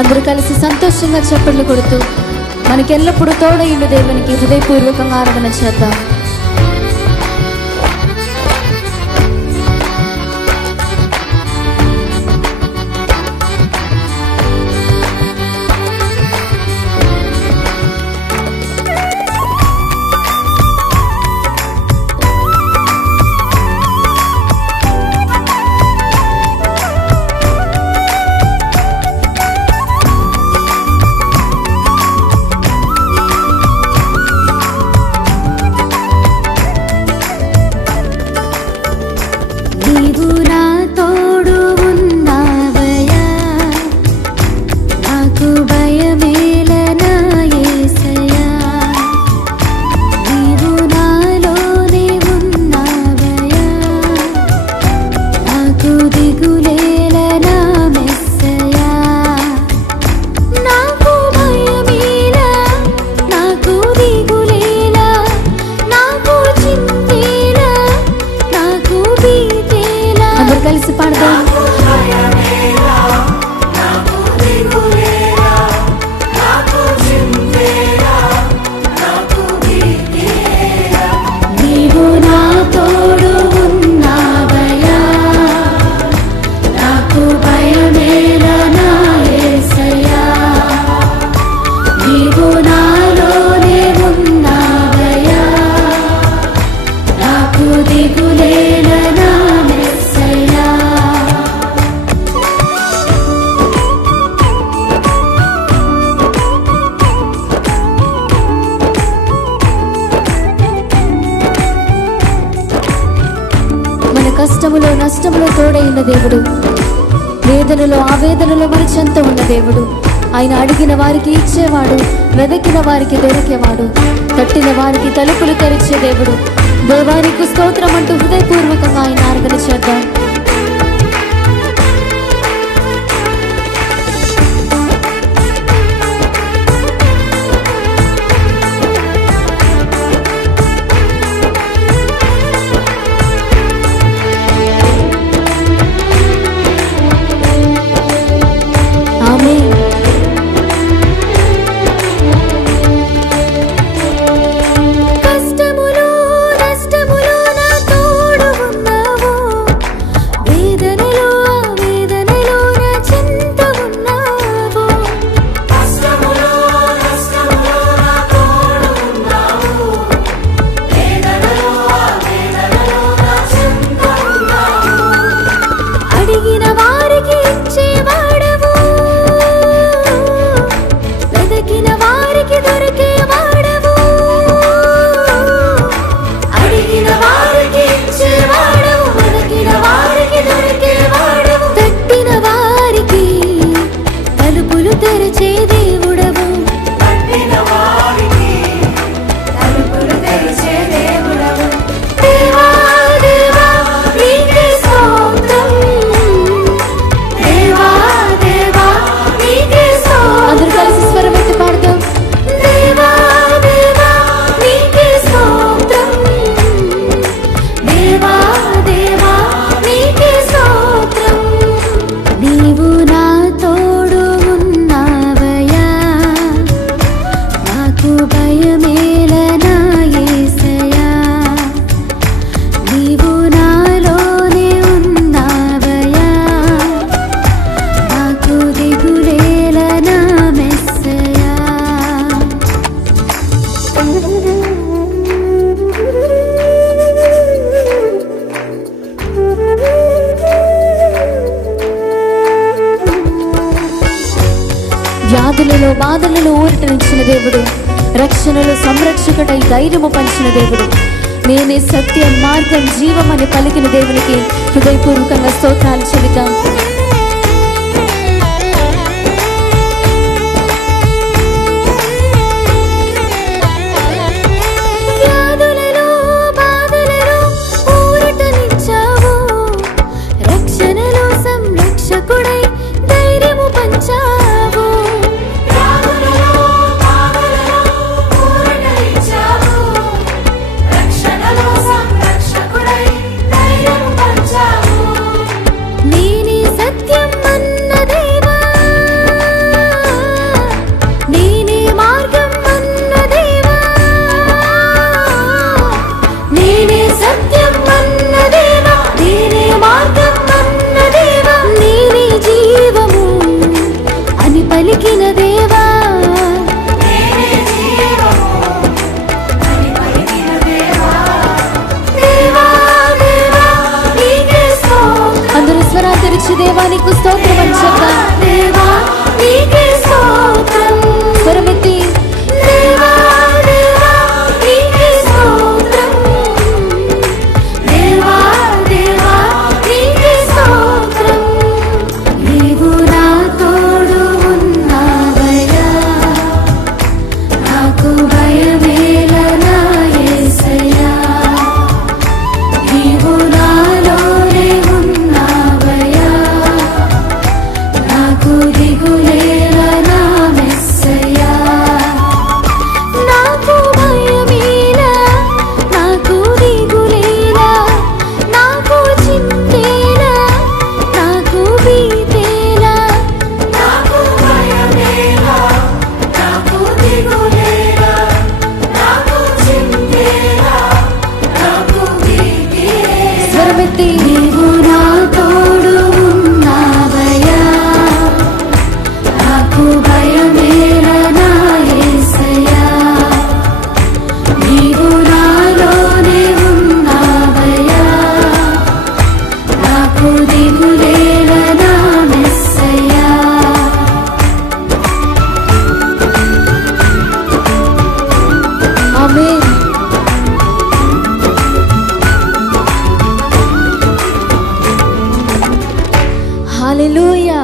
అందరూ కలిసి సంతోషంగా చప్పట్లు కొడుతూ మనకెల్లప్పుడూ తోడైన దేవునికి హృదయపూర్వకంగా ఆరాధన చేద్దాం. కలిసి పాడదాం. నీవు నా తోడు ఉన్నావయ్యా, నాకు భయమేలా నా యేసయ్యా. నీవు నాలోనే ఉన్నావయ్యా, నాకు దిగులేలా నా కష్టములో నష్టములో తోడైన దేవుడు, వేదనలో ఆవేదనలో మన చెంత ఉన్న దేవుడు. ఆయన అడిగిన వారికి ఇచ్చేవాడు, వెదకిన వారికి దొరికేవాడు, తట్టిన వారికి తలుపులు తెరిచే దేవుడు. దేవానికి స్తోత్రం అంటూ హృదయపూర్వకంగా ఆయన ఆరాధన చేద్దాం. వ్యాధులలో బాధలలో ఊరటనిచ్చిన దేవుడు, రక్షణలో సంరక్షకుడై ధైర్యము పంచిన దేవుడు, నేనే సత్యం మార్గం జీవం అని పలికిన దేవునికి హృదయపూర్వకంగా స్తోత్రాలు చెల్లిద్దాం. నేనే హల్లెలూయా.